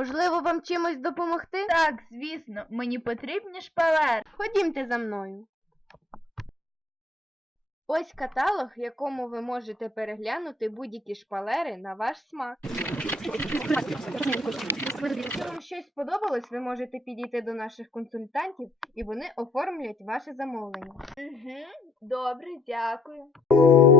Можливо, вам чимось допомогти? Так, звісно, мені потрібні шпалери. Ходімте за мною. Ось каталог, в якому ви можете переглянути будь-які шпалери на ваш смак. Якщо вам щось сподобалось, ви можете підійти до наших консультантів і вони оформлять ваше замовлення. Угу, добре, дякую.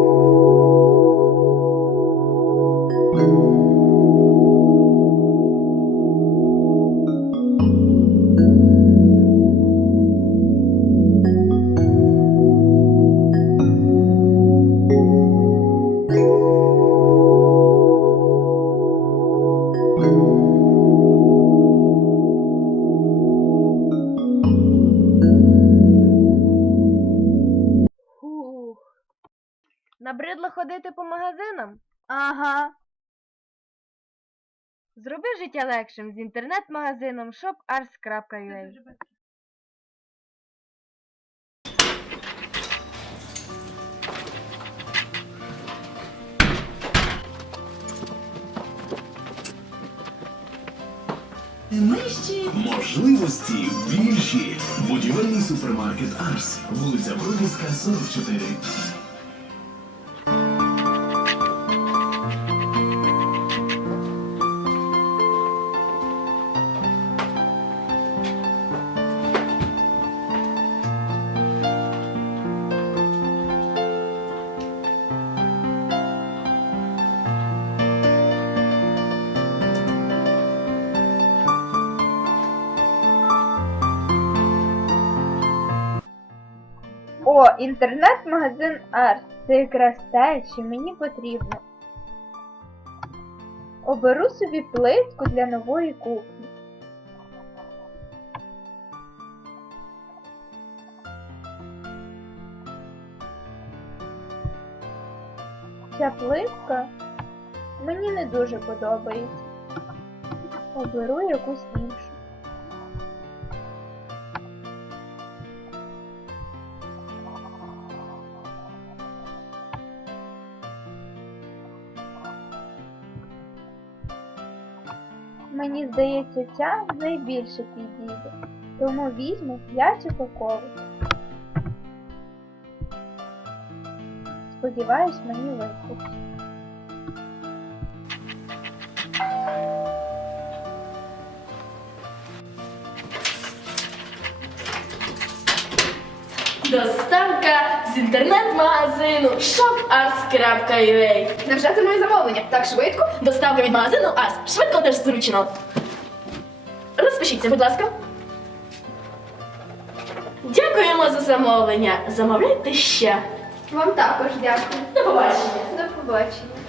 Набридло ходити по магазинам? Ага. Зроби життя легшим з інтернет-магазином shopars.ua. Можливості більші. Будівельний супермаркет Арс. Вулиця Бродівська, 44. О, інтернет-магазин Арс. Це якраз те, що мені потрібно. Оберу собі плитку для нової кухні. Ця плитка мені не дуже подобається. Оберу якусь іншу. Мені здається, ця найбільше підійде, тому візьму 5 упаковок. Сподіваюсь, мені вистачить. Доставка з інтернет-магазину shopars.ua Невже це моє замовлення? Так швидко? Доставка від магазину Ас. Швидко теж зручно. Розпишіться, будь ласка. Дякуємо за замовлення. Замовляйте ще. Вам також дякую. До побачення. До побачення.